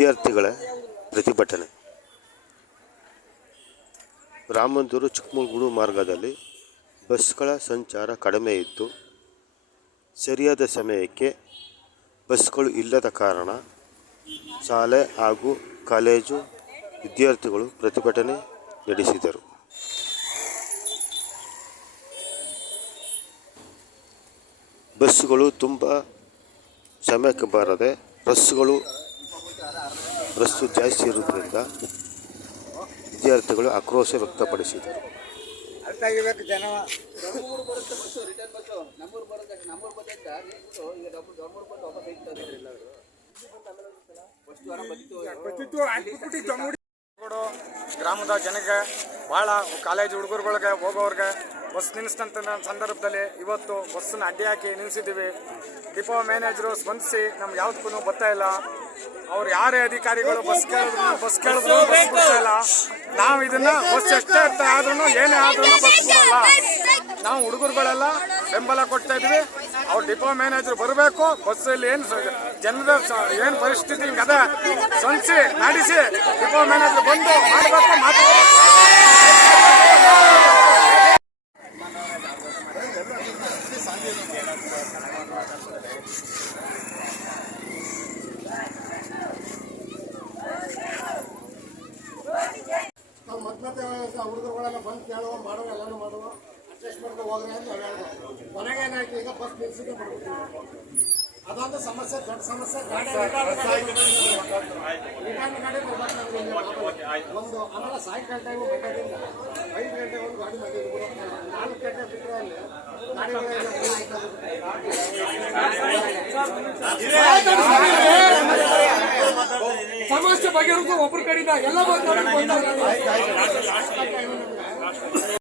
ವಿದ್ಯಾರ್ಥಿಗಳ ಪ್ರತಿಭಟನೆ. ರಾಮಂದೂರು ಚಿಕ್ಕಮಗಳೂರು ಮಾರ್ಗದಲ್ಲಿ ಬಸ್ಗಳ ಸಂಚಾರ ಕಡಿಮೆ ಇದ್ದು ಸರಿಯಾದ ಸಮಯಕ್ಕೆ ಬಸ್ಗಳು ಇಲ್ಲದ ಕಾರಣ ಶಾಲೆ ಹಾಗೂ ಕಾಲೇಜು ವಿದ್ಯಾರ್ಥಿಗಳು ಪ್ರತಿಭಟನೆ ನಡೆಸಿದರು. ಬಸ್ಸುಗಳು ತುಂಬ ಸಮಯಕ್ಕೆ ಬಾರದೆ ರಸ್ತು ಜಾಸ್ತಿ ಇರುವುದರಿಂದ ವಿದ್ಯಾರ್ಥಿಗಳು ಆಕ್ರೋಶ ವ್ಯಕ್ತಪಡಿಸಿದರು. ಗ್ರಾಮದ ಜನಕ್ಕೆ ಭಾಳ ಕಾಲೇಜ್ ಹುಡುಗರುಗಳಿಗೆ ಹೋಗೋರಿಗೆ ಬಸ್ ನಿಲ್ಲಿಸಿದಂಥ ಸಂದರ್ಭದಲ್ಲಿ ಇವತ್ತು ಬಸ್ಸನ್ನು ಅಡ್ಡಿ ಹಾಕಿ ನಿಲ್ಲಿಸಿದ್ದೀವಿ. ಡಿಪೋ ಮ್ಯಾನೇಜರು ಸ್ಪಂದಿಸಿ ನಮ್ಗೆ ಯಾವುದಕ್ಕೂ ಬರ್ತಾ ಇಲ್ಲ. ಅವ್ರು ಯಾರೇ ಅಧಿಕಾರಿಗಳು ಬಸ್ ಕೇಳಿದ್ರು ಬರ್ತಾ ಇಲ್ಲ. ನಾವು ಇದನ್ನ ಬಸ್ ಎಷ್ಟೇ ಇರ್ತಾ ಆದ್ರೂ ಏನೇ ಆದ್ರೂ ಬಸ್ ಬಿಡಲ್ಲ. ನಾವು ಹುಡುಗರುಗಳೆಲ್ಲ ಬೆಂಬಲ ಕೊಡ್ತಾ ಇದ್ವಿ. ಅವ್ರು ಡಿಪೋ ಮ್ಯಾನೇಜರ್ ಬರಬೇಕು, ಬಸ್ಸಲ್ಲಿ ಏನು ಜನರ ಏನು ಪರಿಸ್ಥಿತಿ ಹಿಂಗದ ಸ್ಪಂದಿಸಿ ನಡೆಸಿ ಡಿಪೋ ಮ್ಯಾನೇಜರ್ ಬಂದು ಮಾಡಬೇಕು, ಮಾತಾಡಬೇಕು. ನಾವು ಮತ್ತೆ ಹುಡುಗರುಗಳೆಲ್ಲ ಬಂದು ಕೇಳುವ ಮಾಡುವ ಎಲ್ಲನೂ ಮಾಡುವ ಅಡ್ಜಸ್ಟ್ ಮಾಡ್ಕೊಂಡು ಹೋಗ್ರೆ ಅಂತ ಹೇಳ್ಬೋದು. ಕೊನೆಗೆ ಏನಾಯ್ತು, ಈಗ ಬಸ್ ನಿಲ್ಸಿಗೆ ಮಾಡ್ಬಿಡ್ತೀವಿ. ಅದೊಂದು ಸಮಸ್ಯೆ, ದೊಡ್ಡ ಸಮಸ್ಯೆ. ರಿಟರ್ನ್ ಗಾಡಿ ಒಂದು ಆಮೇಲೆ ಸಾಯಂಕಾಲ ಟೈಮು ಮಂಡ್ಯದಿಂದ 5 ಗಂಟೆ ಒಂದು ಗಾಡಿ ಮಾಡಿದ್ರು. 4 ಗಂಟೆ ಬಿಟ್ಟರೆ ಅಲ್ಲಿ ಸಮಸ್ಯೆ ಬಗೆಹರಿದು ಒಬ್ಬರ ಕಡೆಯಿಂದ ಎಲ್ಲ ಬಂದ